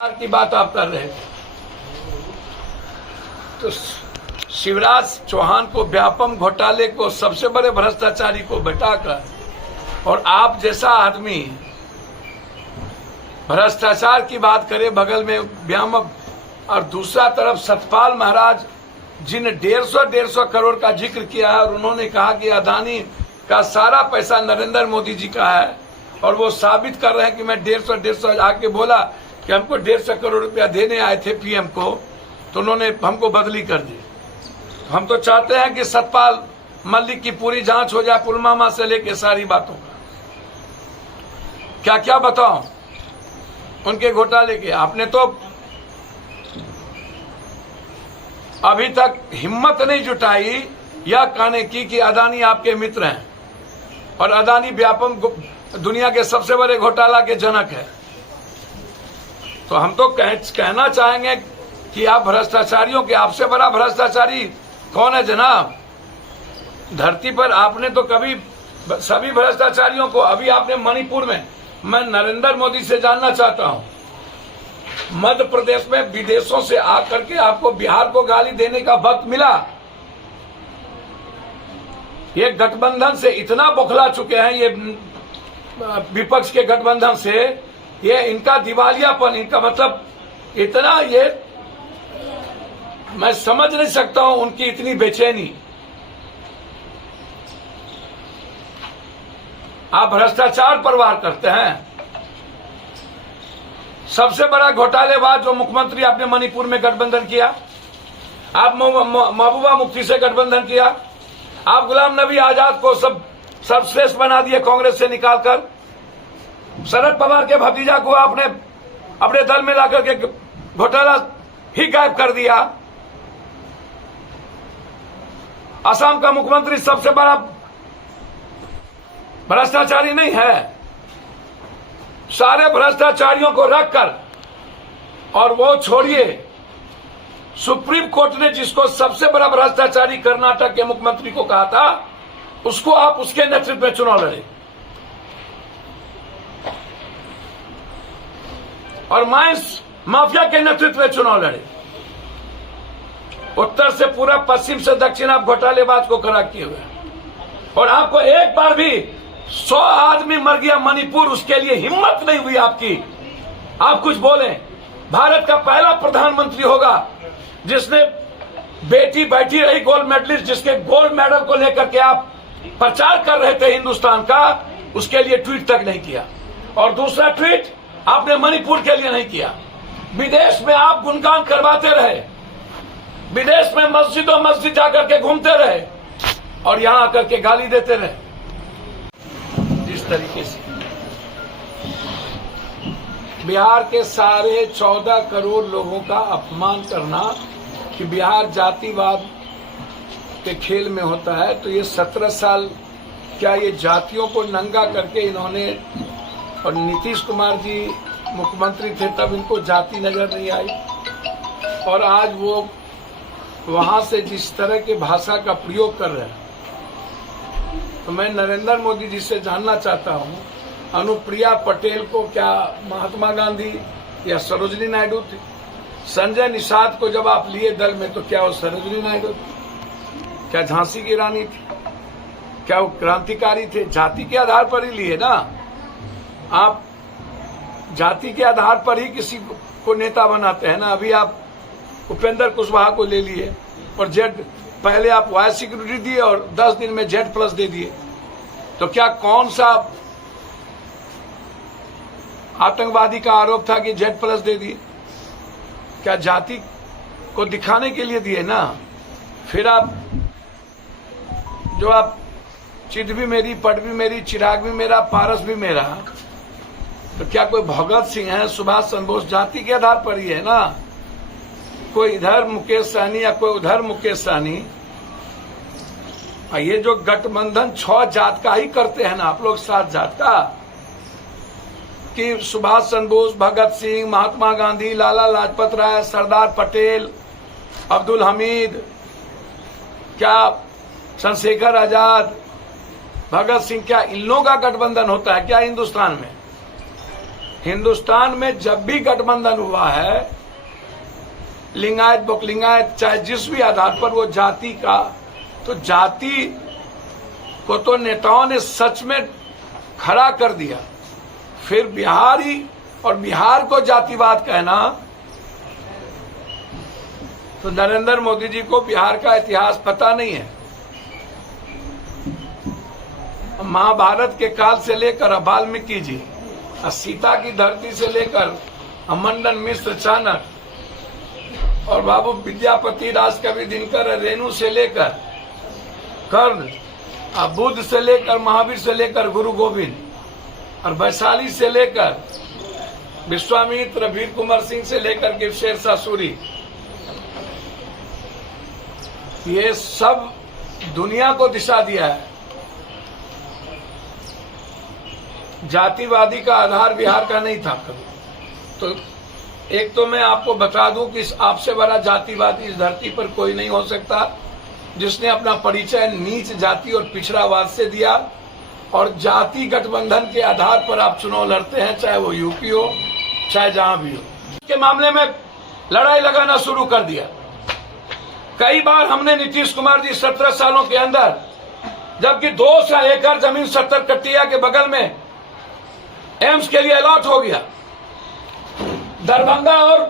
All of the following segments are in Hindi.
की बात आप कर रहे थे तो शिवराज चौहान को व्यापम घोटाले को सबसे बड़े भ्रष्टाचारी को बैठाकर और आप जैसा आदमी भ्रष्टाचार की बात करे बगल में व्यापम और दूसरा तरफ सतपाल महाराज जिन 150 करोड़ का जिक्र किया है और उन्होंने कहा कि अदानी का सारा पैसा नरेंद्र मोदी जी का है और वो साबित कर रहे हैं कि मैं 150 आके बोला कि हमको 150 करोड़ रुपया देने आए थे पीएम को तो उन्होंने हमको बदली कर दी। हम तो चाहते हैं कि सतपाल मलिक की पूरी जांच हो जाए पुलवामा से लेके सारी बातों का। क्या क्या बताऊं उनके घोटाले के। आपने तो अभी तक हिम्मत नहीं जुटाई यह कहने की कि अदानी आपके मित्र हैं और अदानी व्यापम दुनिया के सबसे बड़े घोटाला के जनक है। तो हम तो कहना चाहेंगे कि आप भ्रष्टाचारियों के आपसे बड़ा भ्रष्टाचारी कौन है जनाब धरती पर। आपने तो कभी सभी भ्रष्टाचारियों को अभी आपने मणिपुर में मैं नरेंद्र मोदी से जानना चाहता हूं मध्य प्रदेश में विदेशों से आकर के आपको बिहार को गाली देने का वक्त मिला। ये गठबंधन से इतना बौखला चुके हैं ये विपक्ष के गठबंधन से ये इनका दिवालियापन इनका मतलब इतना ये मैं समझ नहीं सकता हूं उनकी इतनी बेचैनी। आप भ्रष्टाचार पर वार करते हैं। सबसे बड़ा घोटालेबाज जो मुख्यमंत्री आपने मणिपुर में गठबंधन किया, आप महबूबा मुफ्ती से गठबंधन किया, आप गुलाम नबी आजाद को सर्वश्रेष्ठ बना दिए कांग्रेस से निकालकर, शरद पवार के भतीजा को आपने अपने दल में लाकर के घोटाला ही गायब कर दिया। असम का मुख्यमंत्री सबसे बड़ा भ्रष्टाचारी नहीं है। सारे भ्रष्टाचारियों को रखकर और वो छोड़िए सुप्रीम कोर्ट ने जिसको सबसे बड़ा भ्रष्टाचारी कर्नाटक के मुख्यमंत्री को कहा था उसको आप उसके नेतृत्व में चुनाव लड़े और माइंस माफिया के नेतृत्व में चुनाव लड़े। उत्तर से पूरा पश्चिम से दक्षिण आप घोटालेबाज को खड़ा किए हुए और आपको एक बार भी 100 आदमी मर गया मणिपुर उसके लिए हिम्मत नहीं हुई आपकी। आप कुछ बोलें। भारत का पहला प्रधानमंत्री होगा जिसने बेटी बैठी रही गोल्ड मेडलिस्ट जिसके गोल्ड मेडल को लेकर के आप प्रचार कर रहे थे हिंदुस्तान का, उसके लिए ट्वीट तक नहीं किया। और दूसरा ट्वीट आपने मणिपुर के लिए नहीं किया। विदेश में आप गुणगान करवाते रहे, विदेश में मस्जिदों मस्जिद जाकर के घूमते रहे और यहां आकर के गाली देते रहे। इस तरीके से बिहार के सारे 14 करोड़ लोगों का अपमान करना कि बिहार जातिवाद के खेल में होता है, तो ये 17 साल क्या ये जातियों को नंगा करके इन्होंने, और नीतीश कुमार जी मुख्यमंत्री थे तब इनको जाति नजर नहीं आई और आज वो वहां से जिस तरह की भाषा का प्रयोग कर रहे हैं, तो मैं नरेंद्र मोदी जी से जानना चाहता हूं अनुप्रिया पटेल को क्या महात्मा गांधी या सरोजिनी नायडू थी? संजय निषाद को जब आप लिए दल में तो क्या वो सरोजिनी नायडू थी? क्या झांसी की रानी थी? क्या वो क्रांतिकारी थे? जाति के आधार पर ही लिए ना आप, जाति के आधार पर ही किसी को नेता बनाते हैं ना। अभी आप उपेंद्र कुशवाहा को ले लिए और जेड पहले आप वाई सिक्योरिटी दिए और 10 दिन में जेड प्लस दे दिए। तो क्या कौन सा आतंकवादी का आरोप था कि जेड प्लस दे दिए? क्या जाति को दिखाने के लिए दिए ना। फिर आप जो आप चित भी मेरी पट भी मेरी चिराग भी मेरा पारस भी मेरा, तो क्या कोई भगत सिंह है सुभाष चंद्र बोस? जाति के आधार पर ही है ना। कोई इधर मुकेश सहनी या कोई उधर मुकेश सहनी। ये जो गठबंधन 6 जात का ही करते हैं ना आप लोग, 7 जात का, कि सुभाष चंद्र बोस, भगत सिंह, महात्मा गांधी, लाला लाजपत राय, सरदार पटेल, अब्दुल हमीद, क्या चंद्रशेखर आजाद, भगत सिंह, क्या इन लोगों का गठबंधन होता है क्या हिंदुस्तान में? हिंदुस्तान में जब भी गठबंधन हुआ है, लिंगायत बहुलिंगायत चाहे जिस भी आधार पर, वो जाति का, तो जाति को तो नेताओं ने सच में खड़ा कर दिया। फिर बिहारी और बिहार को जातिवाद कहना, तो नरेंद्र मोदी जी को बिहार का इतिहास पता नहीं है। महाभारत के काल से लेकर वाल्मीकि जी, सीता की धरती से लेकर मंडन मिश्र, चाणक्य और बाबू विद्यापति, राजकवि दिनकर, रेणु से लेकर कर्ण, बुद्ध से लेकर महावीर से लेकर गुरु गोविंद, और वैशाली से लेकर विश्वामित्र, वीर कुंवर सिंह से लेकर के शेरशाह सूरी, ये सब दुनिया को दिशा दिया है। जातिवादी का आधार बिहार का नहीं था कभी। तो एक तो मैं आपको बता दूं कि आपसे बड़ा जातिवादी इस धरती पर कोई नहीं हो सकता, जिसने अपना परिचय नीच जाति और पिछड़ावाद से दिया। और जाति गठबंधन के आधार पर आप चुनाव लड़ते हैं, चाहे वो यूपी हो चाहे जहां भी हो। के मामले में लड़ाई लगाना शुरू कर दिया। कई बार हमने नीतीश कुमार जी 17 सालों के अंदर, जबकि 200 एकड़ जमीन 70 कट्टिया के बगल में एम्स के लिए अलॉट हो गया। दरभंगा और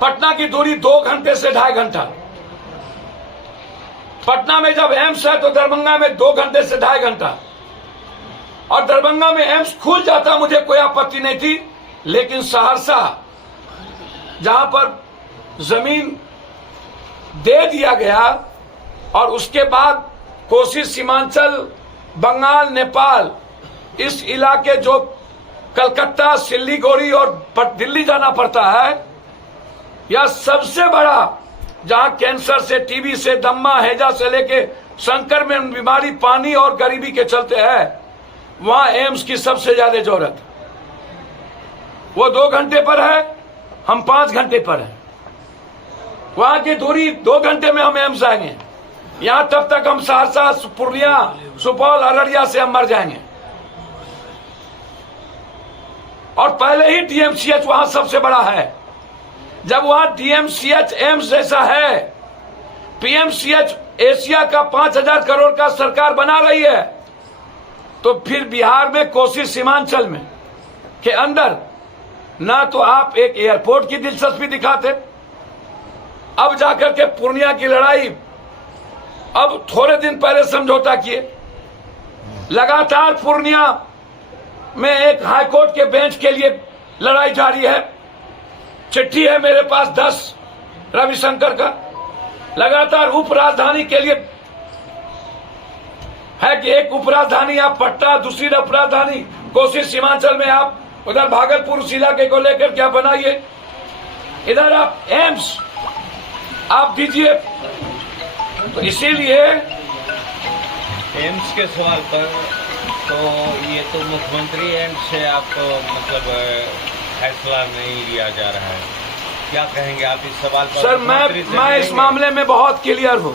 पटना की दूरी 2 घंटे से 2.5 घंटा। पटना में जब एम्स है तो दरभंगा में 2 घंटे से 2.5 घंटा। और दरभंगा में एम्स खुल जाता, मुझे कोई आपत्ति नहीं थी। लेकिन सहरसा, जहां पर जमीन दे दिया गया, और उसके बाद कोसी सीमांचल, बंगाल, नेपाल, इस इलाके जो कलकत्ता, सिल्लीगुड़ी और दिल्ली जाना पड़ता है, यह सबसे बड़ा, जहां कैंसर से, टीबी से, दम्मा, हैजा से लेके संक्रमण बीमारी, पानी और गरीबी के चलते है, वहां एम्स की सबसे ज्यादा जरूरत। वो 2 घंटे पर है, हम 5 घंटे पर हैं। वहां की दूरी 2 घंटे में हम एम्स जाएंगे। यहां तब तक हम सहरसा, पूर्णिया, सुपौल, अररिया से हम मर जाएंगे। और पहले ही डीएमसीएच वहां सबसे बड़ा है। जब वहां डीएमसीएच एम्स जैसा है, पीएमसीएच एशिया का 5,000 करोड़ का सरकार बना रही है, तो फिर बिहार में कोसी सीमांचल में के अंदर ना तो आप एक एयरपोर्ट की दिलचस्पी दिखाते, अब जाकर के पूर्णिया की लड़ाई, अब थोड़े दिन पहले समझौता किए। लगातार पूर्णिया में एक हाईकोर्ट के बेंच के लिए लड़ाई जारी है। चिट्ठी है मेरे पास 10 रविशंकर का। लगातार उप राजधानी के लिए है कि एक उप राजधानी आप पटना, दूसरी उप राजधानी कोसी सीमांचल में आप उधर भागलपुर उस इलाके को लेकर क्या बनाइए, इधर आप एम्स आप दीजिए। तो इसीलिए एम्स के सवाल पर, तो ये तो मुख्यमंत्री एम्स से आप मतलब फैसला नहीं लिया जा रहा है, क्या कहेंगे आप इस सवाल पर? सर, मैं इस मामले में बहुत क्लियर हूं।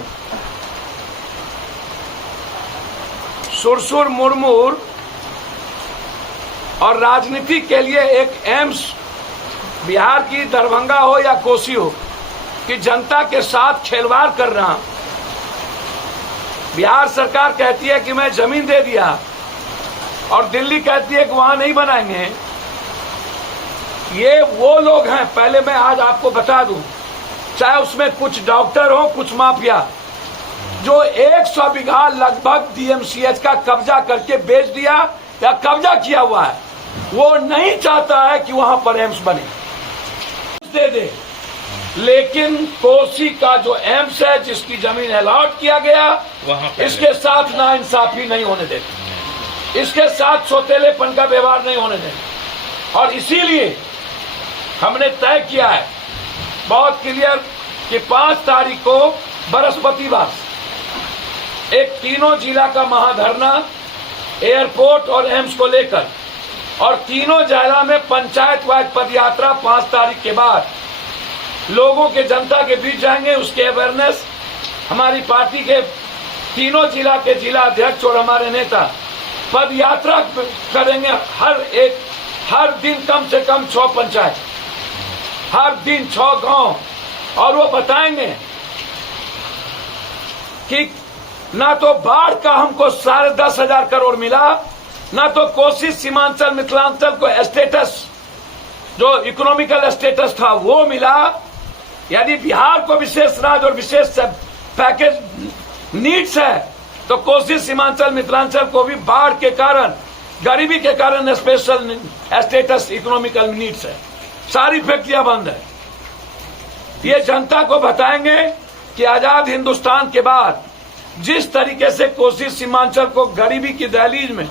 सुरसुर मुरमुर और राजनीति के लिए एक एम्स, बिहार की दरभंगा हो या कोसी हो, कि जनता के साथ खिलवाड़ कर रहा। बिहार सरकार कहती है कि मैं जमीन दे दिया, और दिल्ली कहती है कि वहां नहीं बनाएंगे। ये वो लोग हैं, पहले मैं आज आपको बता दूं, चाहे उसमें कुछ डॉक्टर हो, कुछ माफिया, जो 100 बीघा लगभग डीएमसीएच का कब्जा करके बेच दिया या कब्जा किया हुआ है। वो नहीं चाहता है कि वहां पर एम्स बने, दे दे। लेकिन कोसी का जो एम्स है, जिसकी जमीन अलॉट किया गया, इसके साथ नाइंसाफी नहीं होने देते, इसके साथ सौतेलेपन का व्यवहार नहीं होने देते। और इसीलिए हमने तय किया है बहुत क्लियर कि 5 तारीख को बृहस्पतिवार एक तीनों जिला का महाधरना एयरपोर्ट और एम्स को लेकर, और तीनों जिला में पंचायत वाइज पदयात्रा 5 तारीख के बाद लोगों के, जनता के बीच जाएंगे। उसके अवेयरनेस हमारी पार्टी के तीनों जिला के जिला अध्यक्ष और हमारे नेता पद यात्रा करेंगे हर एक हर दिन कम से कम 6 पंचायत, हर दिन 6 गांव, और वो बताएंगे कि ना तो बाढ़ का हमको 10,500 करोड़ मिला, ना तो कोसी सीमांचल मिथिलांचल को स्टेटस, जो इकोनॉमिकल स्टेटस था वो मिला। यदि बिहार को विशेष राज्य और विशेष पैकेज नीड्स है, तो कोसी सीमांचल मिथिलांचल को भी बाढ़ के कारण, गरीबी के कारण स्पेशल स्टेटस इकोनॉमिकल नीड्स है। सारी फैक्ट्रियां बंद है। ये जनता को बताएंगे कि आजाद हिंदुस्तान के बाद जिस तरीके से कोसी सीमांचल को गरीबी की दहलीज में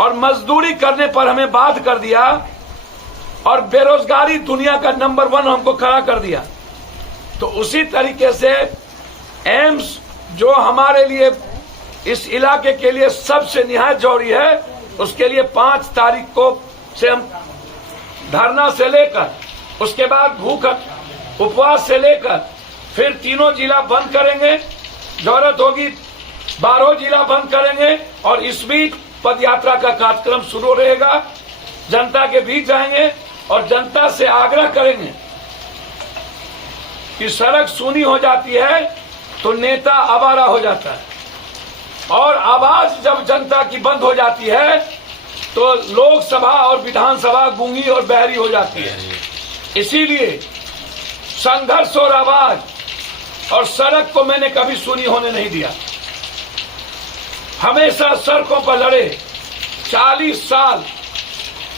और मजदूरी करने पर हमें बाध्य कर दिया, और बेरोजगारी दुनिया का नंबर 1 हमको खड़ा कर दिया, तो उसी तरीके से एम्स जो हमारे लिए, इस इलाके के लिए सबसे निहायत जरूरी है, उसके लिए 5 तारीख को से हम धरना से लेकर, उसके बाद भूख उपवास से लेकर, फिर 3 जिला बंद करेंगे, जरूरत होगी 12 जिला बंद करेंगे, और इस बीच पदयात्रा का कार्यक्रम शुरू रहेगा। जनता के बीच जाएंगे और जनता से आग्रह करेंगे कि सड़क सूनी हो जाती है तो नेता आवारा हो जाता है, और आवाज जब जनता की बंद हो जाती है तो लोकसभा और विधानसभा गूंगी और बहरी हो जाती है। इसीलिए संघर्ष और आवाज और सड़क को मैंने कभी सूनी होने नहीं दिया। हमेशा सड़कों पर लड़े, 40 साल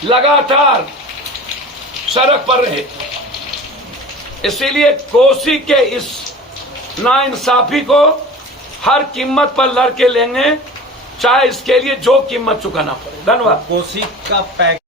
लगातार सड़क पर रहे। इसीलिए कोसी के इस नाइंसाफी को हर कीमत पर लड़के लेंगे, चाहे इसके लिए जो कीमत चुकाना पड़े। धन्यवाद। कोसी का पैक